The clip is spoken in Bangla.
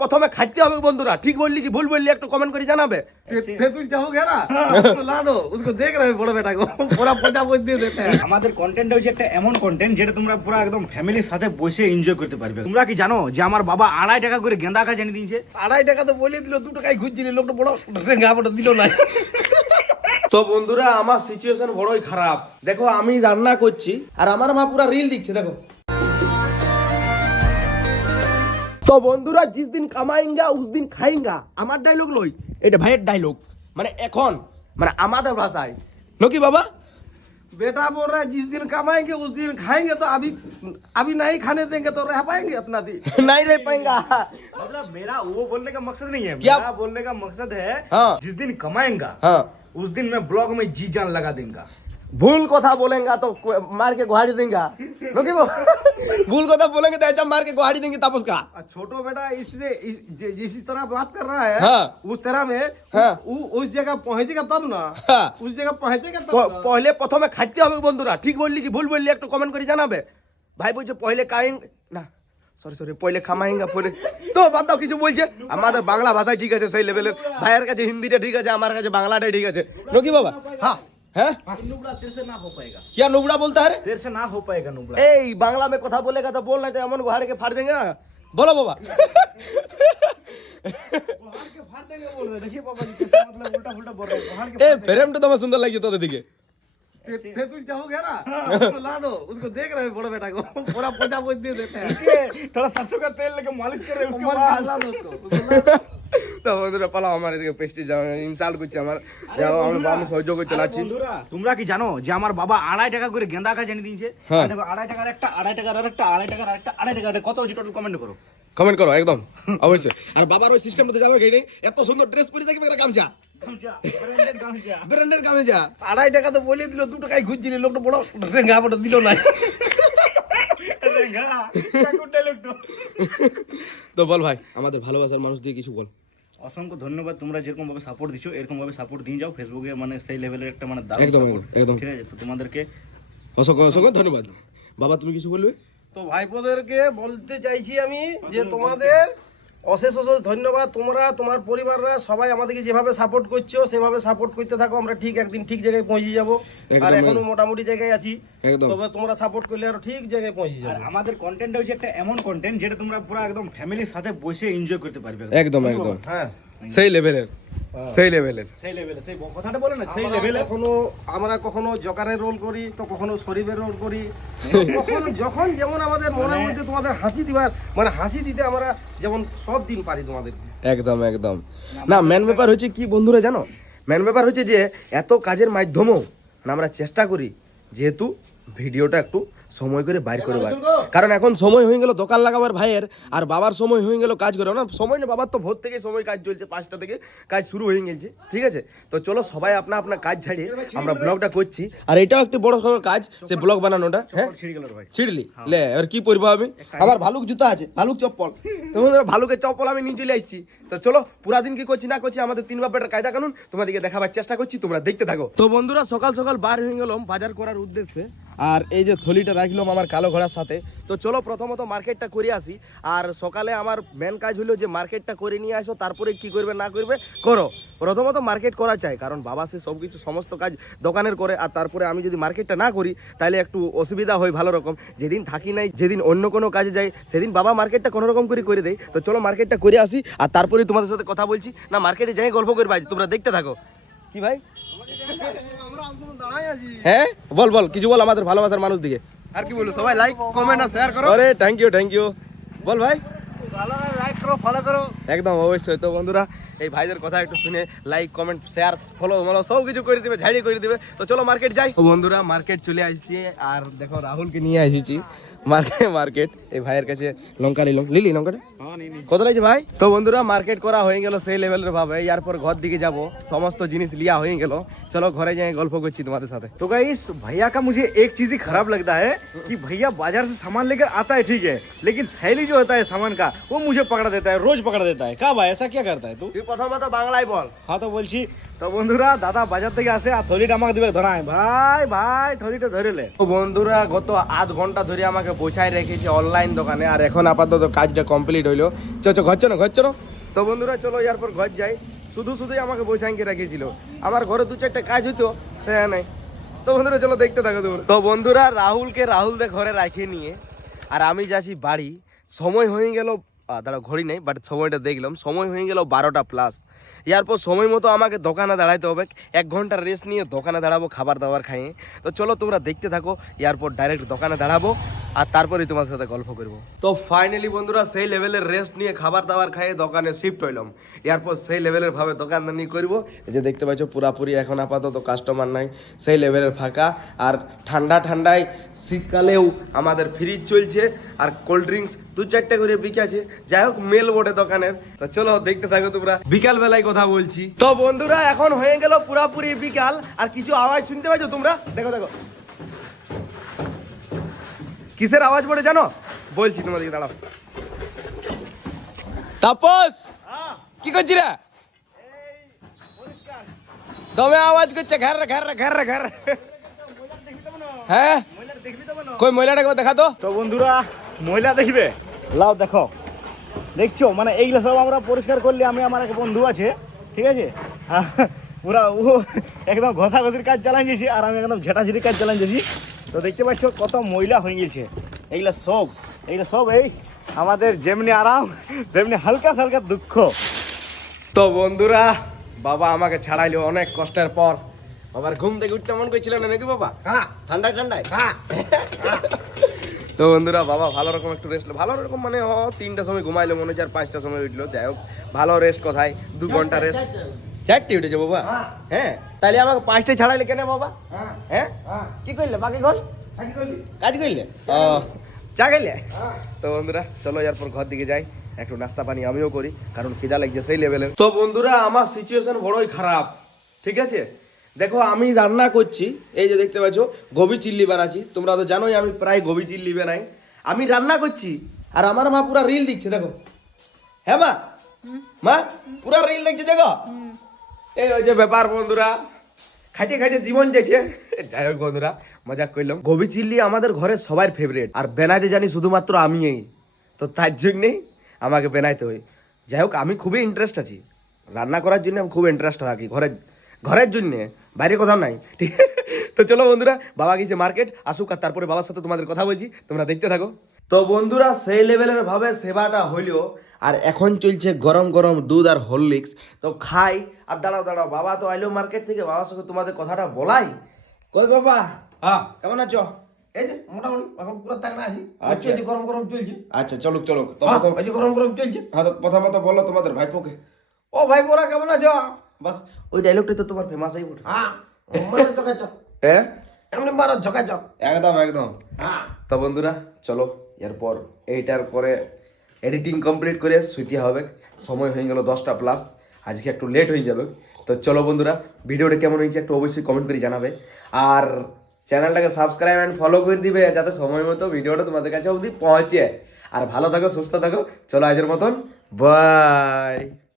প্রথমে খাইতে হবে বন্ধুরা, ঠিক বললি কি ভুল বললি একটু কমেন্ট করে জানাবে। तेतुल चाहोगे ना उसको ला दो, उसको देख रहे हैं बड़े बेटा को पूरा पोचा पोच দিয়ে देते हैं। আমাদের কন্টেন্ট হচ্ছে একটা এমন কন্টেন্ট যেটা তোমরা পুরো একদম ফ্যামিলির সাথে বসে এনজয় করতে পারবে। তোমরা কি জানো যে আমার বাবা 2.5 টাকা করে গেন্দা গাছ এনে দিয়েছে? 2.5 টাকা তো বলে দিল, 2 টাকায় খুঁজছিলি, লোকটা বড় রেঙ্গা বড় দিল না। তো বন্ধুরা আমার সিচুয়েশন বড়ই খারাপ। দেখো আমি রান্না করছি আর আমার মা পুরা রিল দিচ্ছে দেখো। তো বন্ধুরা जिस दिन কামাইঙ্গা उस दिन খাইঙ্গা, আমার ডায়লগ লই, এটা ভাইয়ের ডায়লগ, মানে এখন মানে আমাদের ভাষায় নাকি বাবা। बेटा बोल रहा है जिस दिन कमाएंगे उस दिन खाएंगे, तो अभी नहीं खाने देंगे तो रह पाएंगे अपना दिन। नहीं रह पाएंगा। मतलब मेरा वो बोलने का मकसद नहीं है, क्या? मेरा बोलने का मकसद है हाँ। जिस दिन कमाएंगा हाँ उस दिन मैं ब्लॉग में जी जान लगा देंगे। भूल কথা बोलेंगा तो मार के गुहाड़ी देंगे नाকি वो। भूल কথা बोलेंगे तो ऐसा मार के गुहाड़ी देंगे तब उसका। छोटो बेटा इससे जिस तरह बात कर रहा है हाँ। उस तरह में हाँ। उस जगह पहुंचेगा तब ना। हाँ। उस जगह पहुंचेगा तब ना। পহলে প্রথমে খাইতে হবে বন্ধুরা, ঠিক বললি কি ভুল বললি একটু কমেন্ট করে জানাবে। ভাই বলছে পহলে কাইং না সরি পহলে খামাইঙ্গা পহলে, তো বাদ দাও কিছু বলছে। আমাদের বাংলা ভাষায় ঠিক আছে সেই লেভেলের, ভাইয়ের কাছে হিন্দিটা ঠিক আছে, আমার কাছে বাংলাটাই ঠিক আছে নাকি বাবা। হ্যাঁ হ্যাঁ नुबड़ा तेरे से ना हो पाएगा, क्या नुबड़ा बोलता है रे? तेरे से ना हो पाएगा नुबड़ा। এই বাংলা में কথা बोलेगा तो बोलना चाहिए, अमन गुहाड़ के फाड़ देंगे ना। बोलो बाबा। पहाड़ के फाड़ देंगे बोल रहे, देखिए पापा जी कैसे मतलब उल्टा उल्टा बोल रहे हैं। पहाड़ के ए फ्रेम तो तुम्हें सुंदर लगी তোদের দিকে। तेतुल चाहोगे ना उसको ला दो, उसको देख रहे हैं बड़े बेटा को पूरा पोचा पोच দিয়ে देते हैं। थोड़ा सरसों का तेल लेके मालिश कर रहे हैं उसके उम्र बाद। ला दो उसको ला दो। তো বন্ধুরা পালাও আমার এদিকে পেস্টি যাও ইনসাল্ট করছে আমার, যাও আমরা বাম সহযোগ করে চালাচ্ছি। বন্ধুরা তোমরা কি জানো যে আমার বাবা 2.5 টাকা করে গেন্দা গাছ এনে দিয়েছে? হ্যাঁ। দেখো 2.5 টাকার একটা, 2.5 টাকার আরেকটা, 2.5 টাকার আরেকটা, 2.5 টাকার কত হচ্ছে টোটাল কমেন্ট করো। কমেন্ট করো একদম অবশ্যই। আর বাবার ওই সিস্টেমটাতে যাবে কি নেই, এত সুন্দর ড্রেস পরে থাকবে একটা গামছা, গামছা ব্র্যান্ডেড গামছা। ব্র্যান্ডের গামছা। 2.5 টাকা তো বলে দিল, 2 টাকায় খুঁজছিলি, লোকটা বড় রেঙ্গা বড় দিল না। রেঙ্গা কাকু ডায়লগ তো। তো বল ভাই আমাদের ভালোবাসার মানুষ দিয়ে কিছু বল। অসংখ্য ধন্যবাদ, তোমরা যেরকম ভাবে সাপোর্ট দিছো এরকম ভাবে সাপোর্ট দিয়ে যাও। ফেসবুকে মানে সেই লেভেলের একটা মানে দারুণ একদম, support। একদম। ঠিক আছে, তো তোমাদেরকে অসংখ্য অসংখ্য ধন্যবাদ। বাবা তুমি কিছু বলবে? তো ভাইপোদেরকে বলতে চাইছি আমি যে তোমাদের অশেষ অশেষ ধন্যবাদ। তোমরা তোমার পরিবাররা সবাই আমাদেরকে যেভাবে সাপোর্ট করছো সেভাবে সাপোর্ট করতে থাকো, আমরা ঠিক একদিন ঠিক জায়গায় পৌঁছে যাবো। আর একদম, এখনো মোটামুটি জায়গায় আছি, একদম তবে তোমরা সাপোর্ট করলে আরো ঠিক জায়গায় পৌঁছে আর যাবো। আমাদের কন্টেন্ট হচ্ছে একটা এমন কন্টেন্ট যেটা তোমরা পুরো একদম ফ্যামিলির সাথে বসে এনজয় করতে পারবে। একদম একদম হ্যাঁ সেই লেভেলের, সেই লেভেলের। সেই লেভেলে, সেই কথাটা বলে না, সেই আমরা লেভেলে। আমরা কখনো জকারের রোল করি, তো কখনো শরীফের রোল করি, কখনো যখন যেমন আমাদের মনের মধ্যে তোমাদের হাসি দিবার মানে হাসি দিতে আমরা যেমন সব দিন পারি তোমাদের। একদম একদম না মেন ব্যাপার হচ্ছে কি বন্ধুরা জানো, মেন ব্যাপার হচ্ছে যে এত কাজের মাধ্যমেও আমরা চেষ্টা করি যেহেতু ভিডিওটা একটু সময় করে বাইর করে বার, কারণ এখন সময় হয়ে গেল দোকান লাগাবার ভাইয়ের, আর বাবার সময় হয়ে গেল কাজ করে না সময় না, বাবার তো ভোর থেকে সময় কাজ চলছে, 5টা থেকে কাজ শুরু হয়ে গেছে। ঠিক আছে, তো চলো সবাই আপনা আপনা কাজ ছাড়িয়ে আমরা ব্লগটা করছি, আর এটাও একটি বড় সড়ো কাজ সে ব্লগ বানানোটা। হ্যাঁ ছিড়ে গেল ভাই। ছিড়লি লে এবার কি পরবো আমি, আমার ভালুক জুতা আছে, ভালুক চপ্পল, তোমাদের ভালুকের চপ্পল আমি নিয়ে চলে আসছি। তো চলো পুরা দিন কি করছি না করছি আমাদের 3 বাপের কায়দা কানুন তোমাদেরকে দেখাবার চেষ্টা করছি, তোমরা দেখতে থাকো। তো বন্ধুরা সকাল সকাল বার হয়ে গেলাম বাজার করার উদ্দেশ্যে, আর এই যে থলিটা রাখলাম আমার কালো ঘোড়ার সাথে। তো চলো প্রথমত মার্কেটটা করে আসি, আর সকালে আমার মেন কাজ হলো যে মার্কেটটা করে নিয়ে আসো, তারপরে কি করবে না করবে করো। প্রথমত মার্কেট করা চাই, কারণ বাবা সে সব কিছু সমস্ত কাজ দোকানের করে, আর তারপরে আমি যদি মার্কেটটা না করি তাহলে একটু অসুবিধা হয় ভালো রকম। যেদিন থাকি নাই, যেদিন অন্য কোনো কাজে যাই, সেদিন বাবা মার্কেটটা কোনো রকম করে দেয়। তো চলো মার্কেটটা করে আসি, আর তারপরে তোমাদের সাথে কথা বলছি। না মার্কেটে যাই গল্প করবে আজ, তোমরা দেখতে থাকো। কি ভাই হ্যাঁ বল বল কিছু বল আমাদের ভালোবাসার মানুষ দিকে। আর কি বলবো, সবাই লাইক কমেন্ট আর শেয়ার করো। আরে থ্যাংক ইউ বল ভাই। ভালো লাইক করো, ফলো করো। একদম অবশ্যই। তো বন্ধুরা এই ভাইদের কথা একটু শুনে লাইক কমেন্ট শেয়ার ফলো সব কিছু করে দিবে, ঝাড়িয়ে করে দিবে। তো চলো মার্কেট যাই। তো বন্ধুরা মার্কেট চলে আসছি, আর দেখো রাহুলকে নিয়ে এসেছি মার্কেট। এই ভাইয়ের কাছে লঙ্কা লিলি লঙ্কাটা কত লাগছে ভাই। তো বন্ধুরা মার্কেট করা হয়ে গেল সেই লেভেলের ভাবে, এরপর ঘর দিকে যাব, সমস্ত জিনিস লিয়া হয়ে গেল। চলো ঘরে যাই গল্প করছি তোমাদের সাথে। तो गाइस भैया का मुझे एक चीज ही खराब लगता है कि भैया बाजार से सामान लेकर आता है ठीक है, लेकिन थैली जो होता है सामान का वो मुझे पकड़ा देता है, रोज पकड़ा देता है। क्या भाई ऐसा क्या करता है तू? তুই প্রথমত বাংলায় বল। हाँ तो বলছি তো বন্ধুরা দাদা বাজার থেকে আসে আর থলিটা আমাকে দিবে ধরায়, ভাই ভাই থলিটা ধরে লে। তো বন্ধুরা গত আধ ঘন্টা ধরে আমাকে আমাকে বসায় রেখেছে অনলাইন দোকানে, আর এখন আপাতত কাজটা কমপ্লিট হইলো। ঘর চলো। তো বন্ধুরা চলো এরপর ঘর যাই। শুধুই আমাকে বসাইকে রেখেছিল, আমার ঘরে 2-4টা কাজ হইতো, সে নাই। তো বন্ধুরা চলো দেখতে থাকো তোমরা। তো বন্ধুরা রাহুলদের ঘরে রাখে নিয়ে আর আমি যাচ্ছি বাড়ি। সময় হয়ে গেল, দাঁড়া ঘড়ি নেই, বাট সময়টা দেখলাম, সময় হয়ে গেল 12টা+। এরপর সময় মতো আমাকে দোকানে দাঁড়াইতে হবে। 1 ঘন্টা রেস্ট নিয়ে দোকানে দাঁড়াবো খাবার দাবার খাইয়ে। তো চলো তোমরা দেখতে থাকো, এরপর ডাইরেক্ট দোকানে দাঁড়াবো আর তারপরেই তোমার সাথে গল্প করবো। তো ফাইনালি বন্ধুরা সেই লেভেলের রেস্ট নিয়ে খাবার দাবার খাইয়ে দোকানে শিফট হইলাম। এরপর সেই লেভেলের ভাবে দোকানদানি করবো। এই যে দেখতে পাচ্ছ পুরাপুরি এখন আপাতত কাস্টমার নাই, সেই লেভেলের ফাঁকা। আর ঠান্ডায় শীতকালেও আমাদের ফ্রিজ চলছে আর কোল্ড ড্রিঙ্কস 2-4টা করে বিকাছে। যাই হোক মেল বটে দোকানের। তো চলো দেখতে থাকো তোমরা, বিকাল বেলায় কথা বলছি। তো বন্ধুরা এখন হয়ে গেল পুরাপুরি বিকাল, আর কিছু আওয়াজ শুনতে পাচ্ছ তোমরা? দেখো কিসের আওয়াজ পড়ে জানো? বলছি তোমাদেরকে, দাঁড়াও। তাপস কি করছি রে? দমে আওয়াজ করছে ঘর হ্যাঁ, কই মহিলাটাকে দেখা তো। তো বন্ধুরা মহিলা দেখবে, লাও দেখো, দেখছো মানে এইগুলো সব আমরা পরিষ্কার করলে, আমি আমার এক বন্ধু আছে ঠিক আছে, পুরা ও একদম ঘষাঘষির কাজ চালাইছি আর আমি একদম ঝেটাঝেটির কাজ চালাইছি। তো দেখতে পাচ্ছ কত ময়লা হয়ে গেছে। এইগুলো সব এই আমাদের যেমনি আরাম তেমনি হালকা দুঃখ। তো বন্ধুরা বাবা আমাকে ছাড়াইলো অনেক কষ্টের পর। বাবার ঘুম থেকে উঠতে মন করছিল না নাকি বাবা? হ্যাঁ, ঠান্ডায় তো বন্ধুরা বাবা ভালো রকম একটু রেস্ট, ভালো রকম মানে 3টার সময় ঘুমাইলো, মনে হচ্ছে আর 5টার সময় উঠলো। যাই হোক ভালো রেস্ট, কোথায় 2 ঘন্টা রেস্ট। 4টে উঠেছে বাবা? হ্যাঁ, তাহলে আমাকে 5টায় ছাড়াইলে কেন বাবা? হ্যাঁ, কি করলে বাকি ঘর কাজ করলে? ও চা খাইলে? তো বন্ধুরা চলো এরপর ঘর দিকে যাই, একটু নাস্তা পানি আমিও করি, কারণ খিদা লাগছে সেই লেভেলে। তো বন্ধুরা আমার সিচুয়েশন বড়ই খারাপ, ঠিক আছে? দেখো আমি রান্না করছি, এই যে দেখতে পাচ্ছ গোবি চিল্লি বানাচ্ছি। তোমরা তো জানোই আমি প্রায় গোবি চিল্লি বানাই। আমি রান্না করছি আর আমার মা পুরা রিল দিচ্ছে, দেখো। হ্যাঁ মা পুরা রিল দেখছে, দেখো। এই ওই যে ব্যাপার বন্ধুরা, খাইতে জীবন যাচ্ছে। যাই হোক বন্ধুরা মজাক করলাম। গোবি চিল্লি আমাদের ঘরে সবার ফেভারিট, আর বানাইতে জানি শুধুমাত্র আমিই। তো তার জন্যেই আমাকে বানাইতে হয়। যাই হোক আমি খুবই ইন্টারেস্ট আছি রান্না করার জন্য, আমি খুব ইন্টারেস্ট থাকি ঘরের জন্য, বাইরে কোথাও নাই, ঠিক। তো চলো বন্ধুরা বাবা গেছে মার্কেট, আসুক আর তারপরে বাবার সাথে তোমাদের কথা বলছি, তোমরা দেখতে থাকো। তো বন্ধুরা সেই লেভেলের ভাবে সেবাটা হইলো, আর এখন চলছে গরম দুধ আর হরলিক্স। তো খাই আর দাঁড়াও বাবা তো আইলো মার্কেট থেকে, বাবার সাথে তোমাদের কথাটা বলাই। কই বাবা? হ্যাঁ, কেমন আছো? এই যে মোটামুটি এখন পুরো তাগড়া আছি। আচ্ছা। এই যে গরম চলছে। আচ্ছা চলো তো এই যে গরম চলছে। হ্যাঁ, তো প্রথমত বলো তোমাদের ভাইপোকে। ও ভাই পোরা কেমন আছো? বাস ওই ডায়লগটা তো তোমার ফেমাস হয়ে ওঠে। হ্যাঁ, মারা চকাচক। হ্যাঁ, এমনি মারা ঝকাচক। একদম। হ্যাঁ, তো বন্ধুরা চলো এরপর এইটার পরে এডিটিং কমপ্লিট করে শুইতে হবে। সময় হয়ে গেল 10টা+, আজকে একটু লেট হয়ে যাবে। তো চলো বন্ধুরা ভিডিওটা কেমন হয়েছে একটু অবশ্যই কমেন্ট করে জানাবে, আর চ্যানেলটাকে সাবস্ক্রাইব অ্যান্ড ফলো করে দিবে, যাতে সময় মতো ভিডিওটা তোমাদের কাছে অবধি পৌঁছে। আর ভালো থাকো, সুস্থ থাকো। চলো আজের মতন বাই।